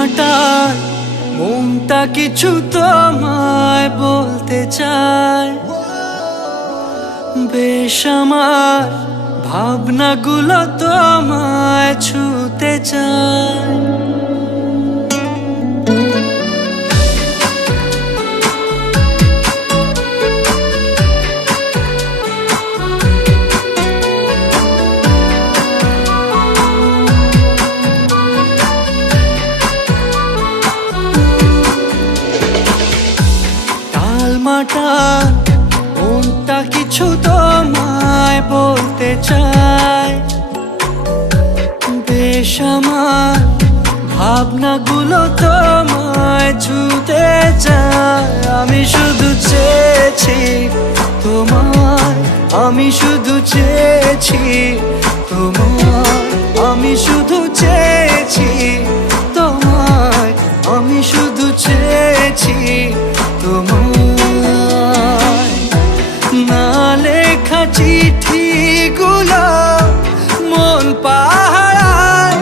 মাটার মনটা কিছু তোমায় বলতে চায়। বেশ আমার ভাবনাগুলো তোমায় ছুতে চায়। মাটার মনটা কিছু তোমায় বলতে চায়। বেশ আমার ভাবনাগুলো তোমায় ছুতে চায়। আমি শুধু চেয়েছি তোমায়, আমি শুধু চেয়েছি তোমায়, আমি শুধু চেয়েছি তোমায়, আমি শুধু চেয়েছি তোমায়। না লেখা চিঠিগুলো মন পাহারায়।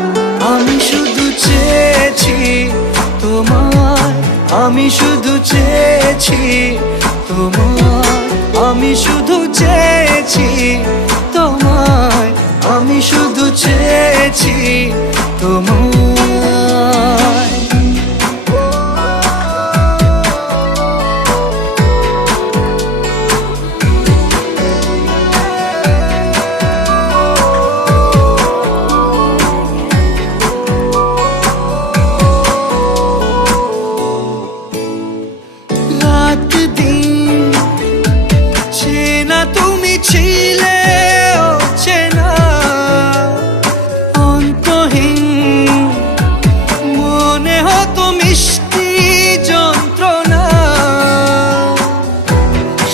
আমি শুধু চেয়েছি তোমায়, আমি শুধু চেয়েছি তোমায়, আমি শুধু চেয়েছি তোমায়, আমি শুধু চেয়েছি তোমায়। তুমি ছিলে অচেনা অন্তহীন, মনে হতো মিষ্টি যন্ত্রণা।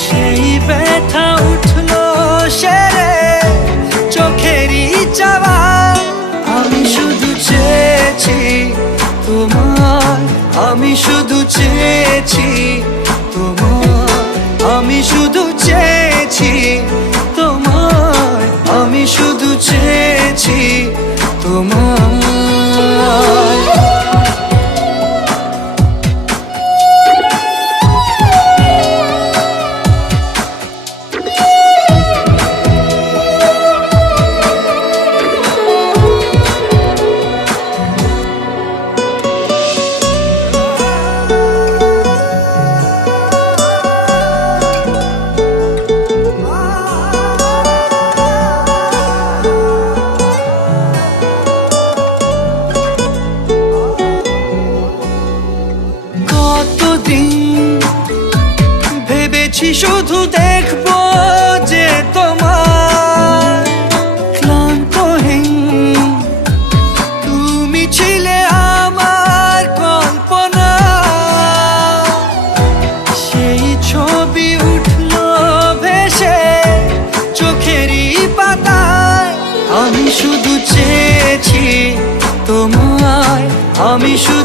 সেই ব্যথা উঠলো সেরে চোখেরই চাওয়া। আমি শুধু চেয়েছি তোমায়, আমি শুধু চেয়েছি তোমায়, আমি শুধু চেয়েছি তোমায়, আমি শুধু চেয়েছি তোমায়। ভেবেছি শুধু দেখবো যে তোমার ক্লান্তহীন, তুমি ছিলে আমার কল্পনা। সেই ছবি উঠলো ভেসে চোখেরই পাতায়। আমি শুধু চেয়েছি তোমায়, আমি শুধু